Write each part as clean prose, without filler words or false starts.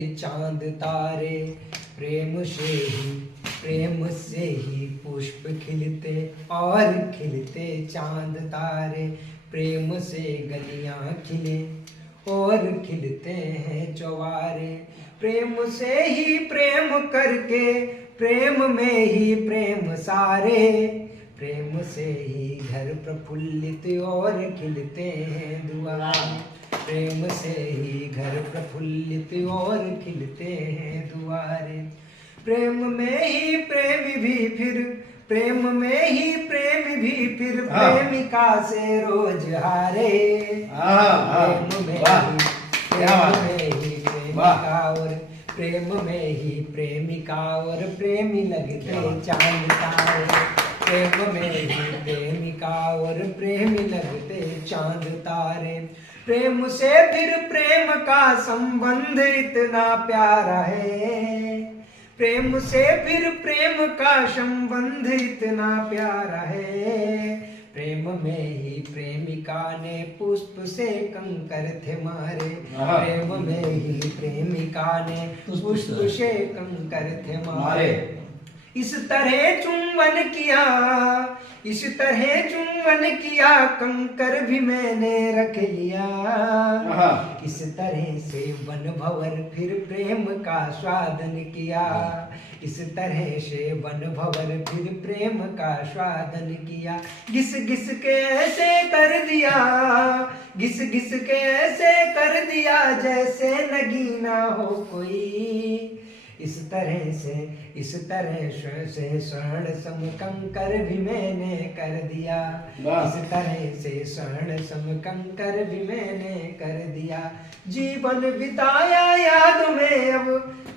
चांद तारे प्रेम से ही पुष्प खिलते और खिलते चांद तारे प्रेम से गलियां खिले और खिलते हैं चौबारे प्रेम से ही प्रेम करके प्रेम में ही प्रेम सारे प्रेम से ही घर प्रफुल्लित और खिलते हैं दुआरे प्रेम से ही घर प्रफुल्लित और खिलते हैं दुआरे प्रेम में ही प्रेमी भी फिर प्रेम में ही प्रेमी भी फिर प्रेमिका से रोज हारे प्रेम में ही प्रेमिका और प्रेम में ही प्रेमिका और प्रेमी लगते चांद तारे प्रेम में ही प्रेमिका और प्रेमी लगते चांद तारे प्रेम से फिर प्रेम का संबंध इतना प्यारा है प्रेम से फिर प्रेम का संबंध इतना प्यारा है प्रेम में ही प्रेमिका ने पुष्प से कंकर थे मारे प्रेम में ही प्रेमिका ने पुष्प से कंकर थे मारे इस तरह चुंबन किया कंकर भी मैंने रख लिया इस तरह से वन भवर फिर प्रेम का स्वादन किया इस तरह से वन भवर फिर प्रेम का स्वादन किया घिस घिस के ऐसे कर दिया जैसे नगीना हो कोई इस तरह से स्वर्ण सम कंकर भी मैंने कर दिया इस तरह से स्वर्ण सम कंकर भी मैंने कर दिया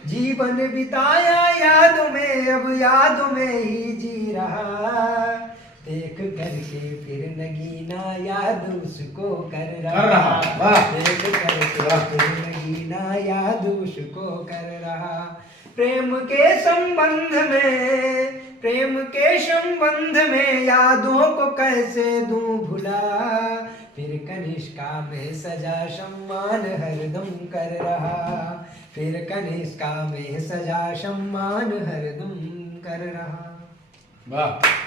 जीवन बिताया याद में ही जी रहा देख करके फिर नगीना याद उसको कर रहा देख करके फिर नगीना याद उसको कर रहा प्रेम के संबंध में यादों को कैसे दूं भुला फिर कनिष्का में सजा सम्मान हरदम कर रहा फिर कनिष्का में सजा सम्मान हरदम कर रहा। वाह।